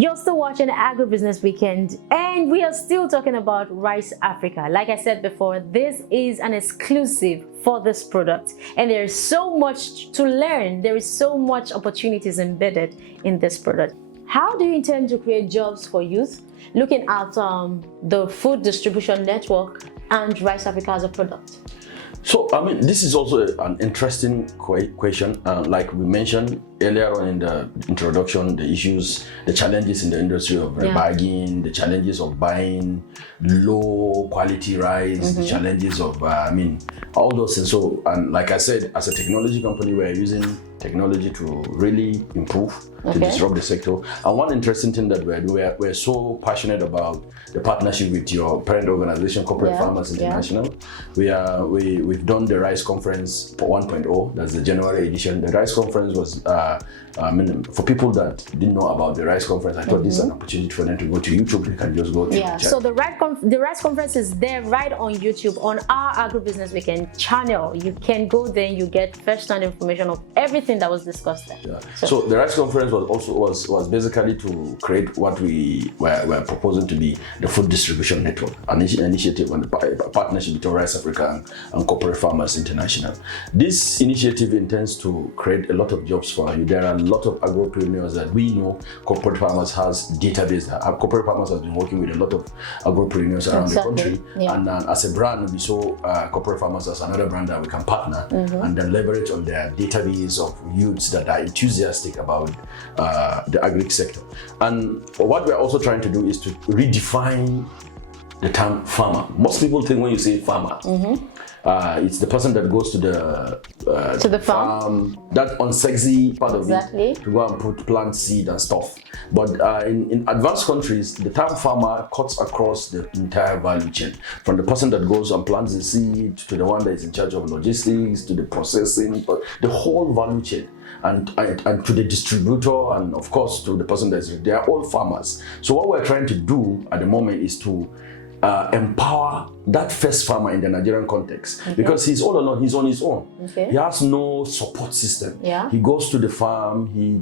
You're still watching Agribusiness Weekend, and we are still talking about RICE Africa. Like I said before, this is an exclusive for this product, and there is so much to learn. There is so much opportunities embedded in this product. How do you intend to create jobs for youth, looking at the food distribution network and RICE Africa as a product? So, I mean, this is also an interesting question. Like we mentioned earlier on in the introduction, the issues, the challenges in the industry of rebagging, the challenges of buying low quality rice, the challenges of, all those things. So, and like I said, as a technology company, we're using technology to really improve, to disrupt the sector. And one interesting thing that we're doing, we're so passionate about the partnership with your parent organization, Corporate Farmers International. We've done the RICE Conference 1.0, that's the January edition. The RICE Conference was, for people that didn't know about the RICE Conference, I thought this is an opportunity for them to go to YouTube. They can just go to check. So the RICE Conference is there right on YouTube, on our Agribusiness Weekend channel. You can go there and you get first-hand information of everything that was discussed there. So the RICE Conference was basically to create what we were proposing to be the food distribution network, an initiative and a partnership between RICE Africa and Corporate Farmers International. This initiative intends to create a lot of jobs for you. There are a lot of agripreneurs that we know Corporate Farmers has database. Corporate Farmers has been working with a lot of agripreneurs around the country. And as a brand, we saw Corporate Farmers as another brand that we can partner and then leverage on their database of youths that are enthusiastic about the agri sector. And what we're also trying to do is to redefine the term farmer. Most people think when you say farmer, it's the person that goes to the farm, that unsexy part of it, to go and plant seed and stuff. But in advanced countries, the term farmer cuts across the entire value chain, from the person that goes and plants the seed to the one that is in charge of logistics, to the processing, the whole value chain. And to the distributor, and of course to the person they are all farmers. So what we're trying to do at the moment is to empower that first farmer in the Nigerian context, because he's all alone, he's on his own. He has no support system. He goes to the farm, he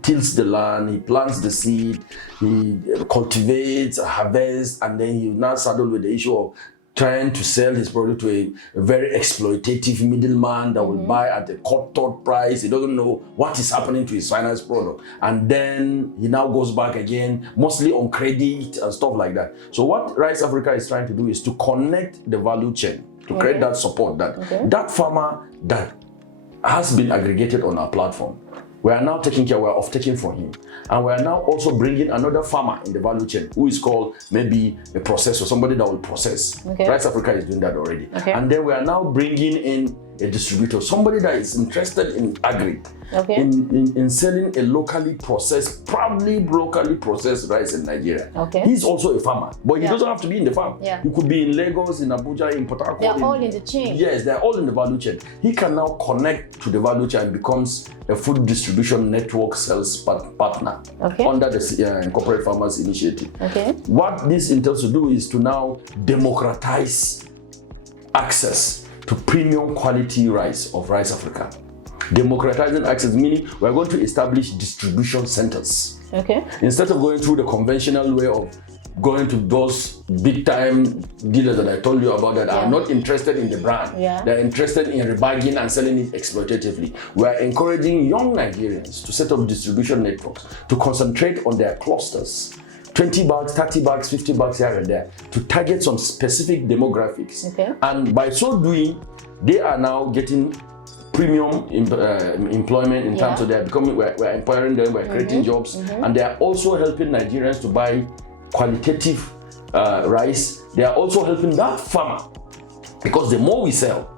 tills the land, he plants the seed, he cultivates, harvests, and then he now saddled with the issue of trying to sell his product to a very exploitative middleman that will buy at a cut-throat price. He doesn't know what is happening to his final product. And then he now goes back again, mostly on credit and stuff like that. So what RICE Africa is trying to do is to connect the value chain, to create that support, that that farmer that has been aggregated on our platform, we are now taking for him. And we are now also bringing another farmer in the value chain who is called maybe a processor, somebody that will process. RICE Africa is doing that already. And then we are now bringing in a distributor, somebody that is interested in agri, in selling a locally processed, proudly locally processed rice in Nigeria. He's also a farmer, but he doesn't have to be in the farm. He could be in Lagos, in Abuja, in Port Harcourt. They're all in the chain. Yes, they're all in the value chain. He can now connect to the value chain and becomes a food distribution network sales partner under the Corporate Farmers Initiative. What this entails to do is to now democratize access to premium quality rice of RICE Africa. Democratizing access, meaning we're going to establish distribution centers. Instead of going through the conventional way of going to those big time dealers that I told you about that are not interested in the brand. They're interested in rebagging and selling it exploitatively. We're encouraging young Nigerians to set up distribution networks, to concentrate on their clusters. 20 bags, 30 bags, 50 bags here and there, to target some specific demographics. And by so doing, they are now getting premium employment in terms of they're becoming, we're empowering them, we're creating jobs, and they are also helping Nigerians to buy qualitative rice. They are also helping that farmer, because the more we sell,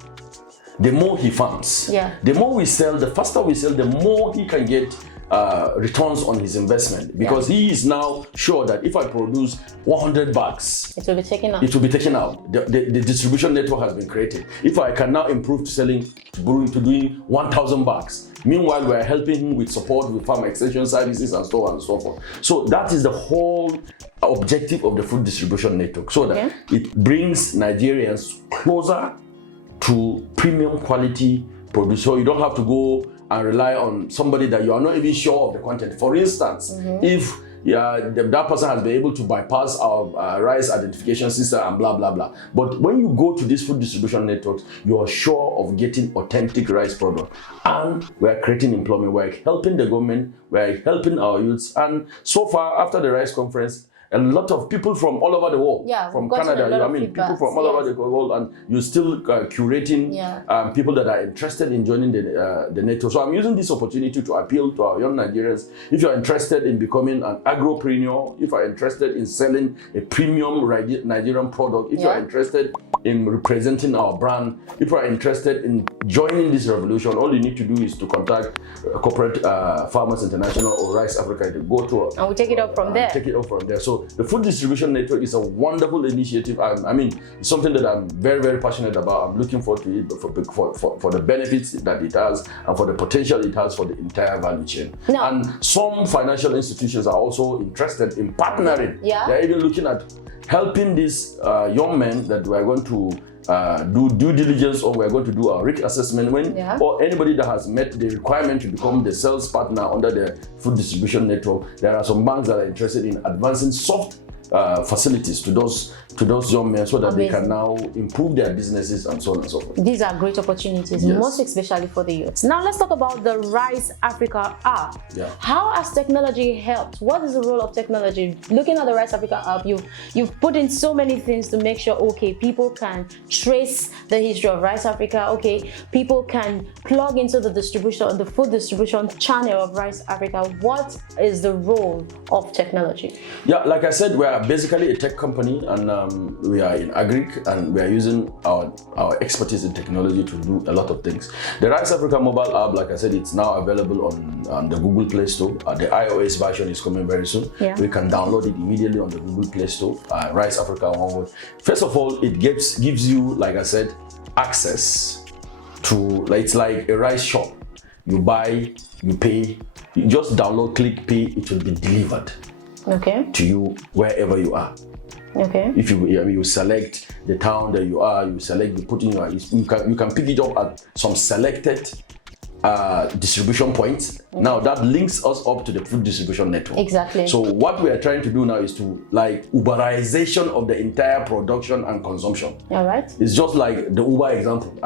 the more he farms. The more we sell, the faster we sell, the more he can get returns on his investment, because he is now sure that if I produce 100 bags, it will be taken out. It will be taken out. The distribution network has been created. If I can now improve selling to doing 1,000 bags, meanwhile we're helping him with support with farm extension services and so on and so forth. So that is the whole objective of the food distribution network, so that it brings Nigerians closer to premium quality produce. So you don't have to go and rely on somebody that you are not even sure of the content. For instance, if that person has been able to bypass our rice identification system and blah, blah, blah. But when you go to these food distribution networks, you are sure of getting authentic rice product. And we are creating employment. We are helping the government. We are helping our youths. And so far, after the rice conference, a lot of people from all over the world, from Canada, people from all over the world, and you're still curating people that are interested in joining the network. So I'm using this opportunity to appeal to our young Nigerians. If you're interested in becoming an agropreneur, if you're interested in selling a premium Nigerian product, if you're interested in representing our brand, if you're interested in joining this revolution, all you need to do is to contact Corporate Farmers International or RICE Africa to go to, and we take it up from there. Take it up from there. So the food distribution network is a wonderful initiative. It's something that I'm very, very passionate about. I'm looking forward to it for the benefits that it has and for the potential it has for the entire value chain. And some financial institutions are also interested in partnering. They're even looking at helping these young men that we're going to do due diligence, or we're going to do our risk assessment or anybody that has met the requirement to become the sales partner under the food distribution network. There are some banks that are interested in advancing soft facilities to those young men so that they can now improve their businesses and so on and so forth. These are great opportunities, most especially for the youth. Now let's talk about the RICE Africa app. How has technology helped? What is the role of technology? Looking at the RICE Africa app, you've put in so many things to make sure, people can trace the history of RICE Africa. People can plug into the food distribution channel of RICE Africa. What is the role of technology? Like I said, we are basically a tech company, and we are in Agric, and we are using our expertise in technology to do a lot of things. The RICE Africa mobile app, like I said, it's now available on the Google Play Store. The iOS version is coming very soon. We can download it immediately on the Google Play Store. RICE Africa, one word. First of all, it gives you, like I said, access to, it's like a rice shop. You buy, you pay, you just download, click, pay, it will be delivered to you wherever you are. If you select the town that you are, you put in you can pick it up at some selected distribution points. Now that links us up to the food distribution network. So what we are trying to do now is to Uberization of the entire production and consumption. It's just like the Uber example.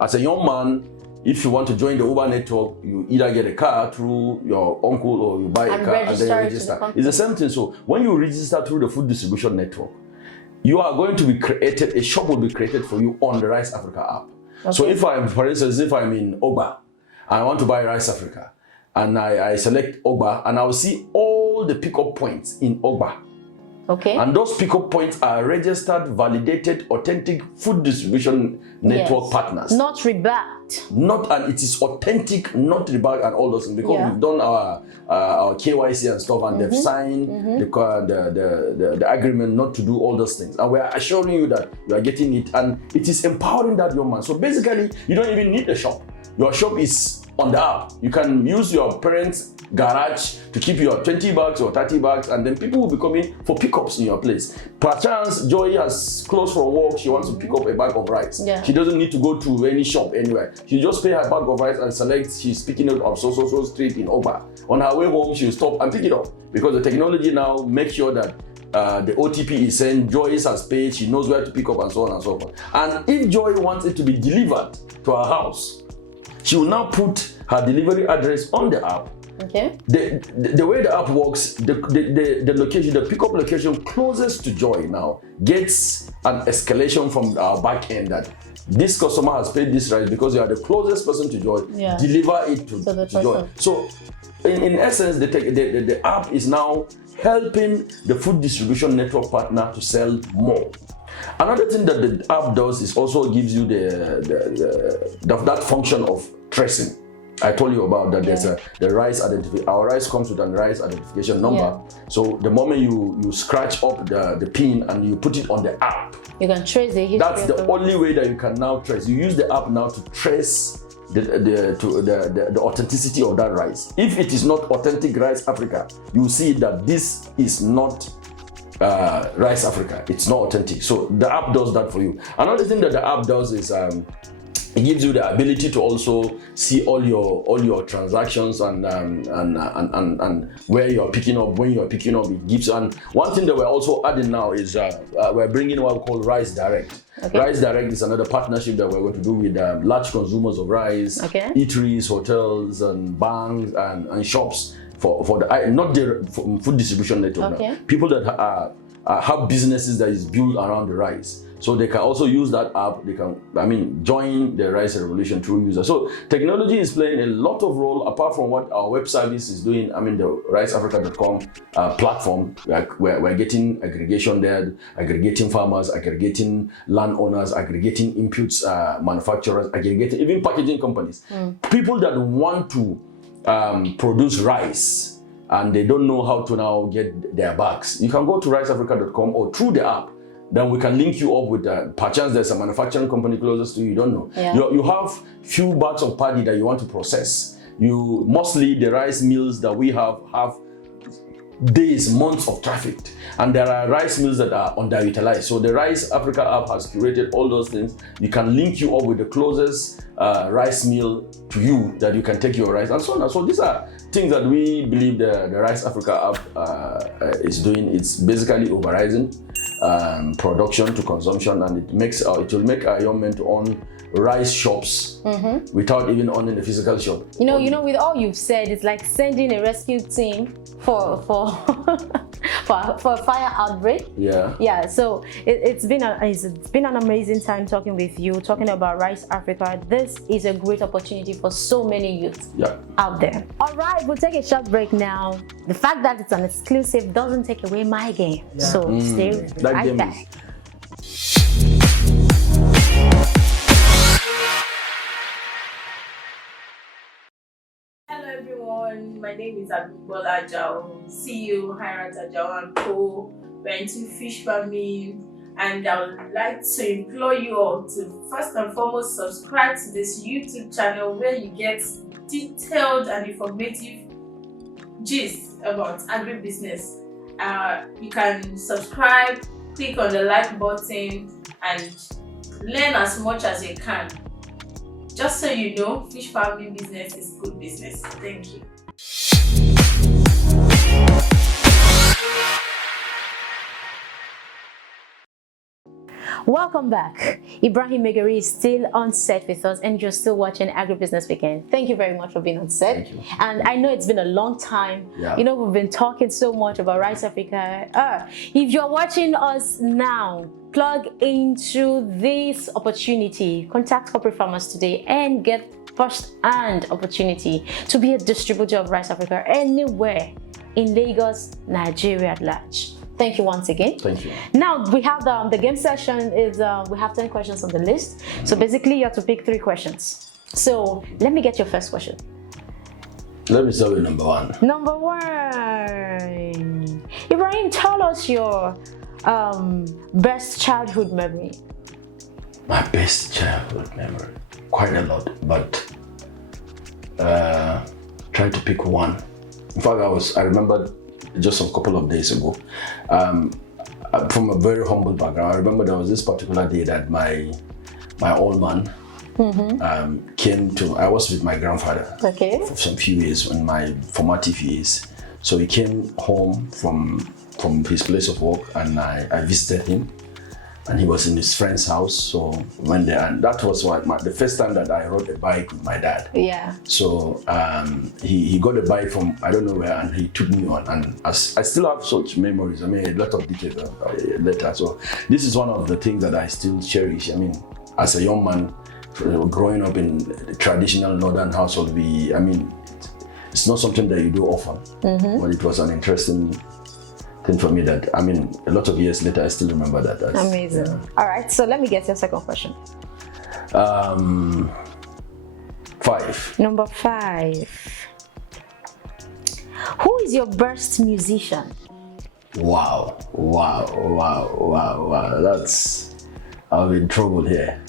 As a young man, if you want to join the Uber network, you either get a car through your uncle or you buy a car and then register. It's the same thing. So when you register through the food distribution network, you are going to be created, a shop will be created for you on the RICE Africa app. So for instance, if I'm in Ogba, I want to buy RICE Africa, and I select Ogba, and I will see all the pickup points in Ogba. And those pickup points are registered, validated, authentic food distribution network partners. Not rebacked. And it is authentic, not rebacked, and all those things, because we've done our KYC and stuff, and they've signed the agreement not to do all those things. And we are assuring you that you are getting it, and it is empowering that young man. So basically, you don't even need the shop. Your shop is on the app. You can use your parents' garage to keep your 20 bags or 30 bags, and then people will be coming for pickups in your place. Perchance, Joy has closed from work, she wants to pick up a bag of rice. She doesn't need to go to any shop anywhere. She just pay her bag of rice and select, she's picking it up so street in Oba. On her way home, she'll stop and pick it up, because the technology now makes sure that the OTP is sent, Joyce has paid, she knows where to pick up, and so on and so forth. And if Joy wants it to be delivered to her house, she will now put her delivery address on the app. The way the app works, the location, the pickup location closest to Joy now gets an escalation from our back end that this customer has paid this rice because you are the closest person to Joy. Deliver it to Joy. So in essence, the app is now helping the food distribution network partner to sell more. Another thing that the app does is also gives you that function of tracing. I told you about that. There's the rice identification. Our rice comes with a rice identification number. So the moment you scratch up the pin and you put it on the app, you can trace the history. That's the only way that you can now trace. You use the app now to trace the authenticity of that rice. If it is not authentic RICE Africa, you see that this is not RICE Africa. It's not authentic. So the app does that for you. Another thing that the app does is it gives you the ability to also see all your transactions and where you're picking up, when you're picking up. It gives, and one thing that we're also adding now is we're bringing what we call RICE Direct. Okay. RICE Direct is another partnership that we're going to do with large consumers of rice, okay. eateries, hotels, and banks and shops for the not the food distribution network. Okay. Now. People that have businesses that is built around the rice. So they can also use that app. They can, join the rice revolution through users. So technology is playing a lot of role apart from what our web service is doing. The riceafrica.com platform. We're getting aggregation there, aggregating farmers, aggregating landowners, aggregating inputs, manufacturers, aggregating even packaging companies. People that want to produce rice and they don't know how to now get their bags. You can go to riceafrica.com or through the app. Then we can link you up with perchance there's a manufacturing company closest to you, you don't know. Yeah. You have few bags of paddy that you want to process. Mostly the rice mills that we have days, months of traffic. And there are rice mills that are underutilized. So the Rice Africa app has curated all those things. You can link you up with the closest rice mill to you that you can take your rice and so on. So these are things that we believe the Rice Africa app is doing. It's basically overriding production to consumption, and it will make our young men to own rice shops without even owning a physical shop. You know, with all you've said, it's like sending a rescue team for for a fire outbreak. Yeah. So it's been an amazing time talking with you, talking about Rice Africa. This is a great opportunity for so many youths out there. All right, we'll take a short break now. The fact that it's an exclusive doesn't take away my game. So stay right back. My name is Agribusiness, CEO, Hirat Ajao and Co. We're into fish farming, and I would like to implore you all to first and foremost subscribe to this YouTube channel where you get detailed and informative gist about agribusiness. You can subscribe, click on the like button, and learn as much as you can. Just so you know, fish farming business is good business. Thank you. Welcome back. Ibrahim Maigari is still on set with us, and you're still watching Agribusiness Weekend. Thank you very much for being on set. Thank you. And I know it's been a long time. Yeah. We've been talking so much about Rice Africa. If you're watching us now, plug into this opportunity. Contact corporate farmers today and get first-hand opportunity to be a distributor of Rice Africa anywhere in Lagos, Nigeria at large. Thank you once again. Thank you. Now we have the game session is we have 10 questions on the list. So basically you have to pick 3 questions. So let me get your first question. Let me start with number 1. Number 1. Ibrahim, tell us your best childhood memory. My best childhood memory, quite a lot, but try to pick one. In fact, I remember just a couple of days ago, from a very humble background. I remember there was this particular day that my old man came to. I was with my grandfather for some few years in my formative years. So he came home from his place of work, and I visited him. And he was in his friend's house, so went there, and that was the first time that I rode a bike with my dad. Yeah. So he got a bike from I don't know where, and he took me on, and I still have such memories. I mean, a lot of details later. So this is one of the things that I still cherish. I mean, as a young man, growing up in the traditional northern household, it's not something that you do often, but it was an interesting thing for me that, a lot of years later, I still remember that. Amazing. Yeah. All right, so let me get your second question. 5. Number 5. Who is your best musician? Wow. I'm in trouble here.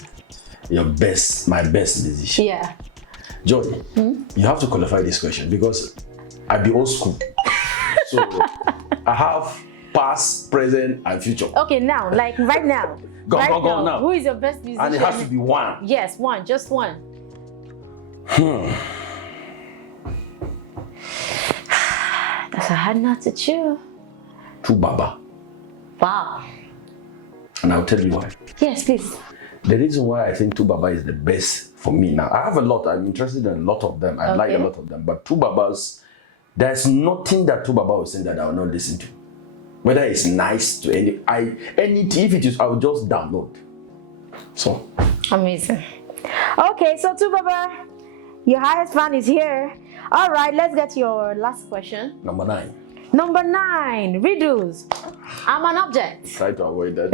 My best musician. Yeah. Joy, you have to qualify this question because I be old school. So I have past, present, and future. Okay, now, like right now. Go now. Who is your best musician? And it has to be one. Yes, one, just one. That's a hard nut to chew. Tu Baba. Wow. And I'll tell you why. Yes, please. The reason why I think Tu Baba is the best for me now, I have a lot, I'm interested in a lot of them, I like a lot of them, but Tu Babas, there's nothing that Tu Baba was saying that I will not listen to. Whether it's nice to if it is, I will just download. So. Amazing. Okay, so Tu Baba, your highest fan is here. All right, let's get your last question. Number 9. Number 9, riddles. I'm an object. Try to avoid that.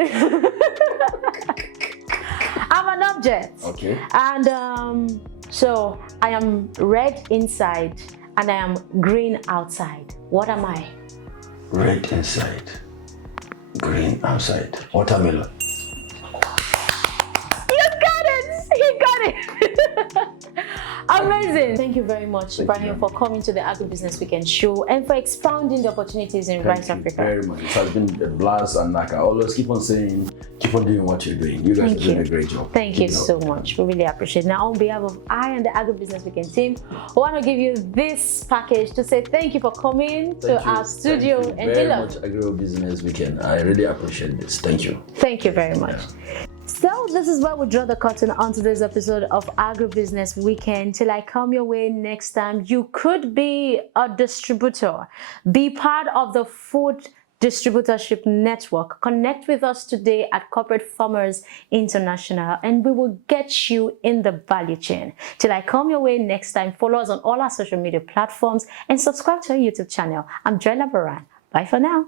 I'm an object. Okay. And so I am red inside and I am green outside. What am I? Red inside, green outside. Watermelon. You got it! You got it! Amazing. Thank you very much, Ibrahim, for coming to the Agribusiness Weekend show and for expounding the opportunities in RICE Africa. Thank you very much. It has been a blast, and like I always keep on saying, keep on doing what you're doing. You guys are doing a great job. Thank you so much. We really appreciate it. Now, on behalf of I and the Agribusiness Weekend team, I want to give you this package to say thank you for coming to our studio. Thank you very much, Agribusiness Weekend. I really appreciate this. Thank you. Thank you very much. So this is where we draw the curtain on today's episode of Agribusiness Weekend. Till I come your way next time, you could be a distributor, be part of the food distributorship network. Connect with us today at Corporate Farmers International and we will get you in the value chain. Till I come your way next time, follow us on all our social media platforms and subscribe to our YouTube channel. I'm Joy Labaran. Bye for now.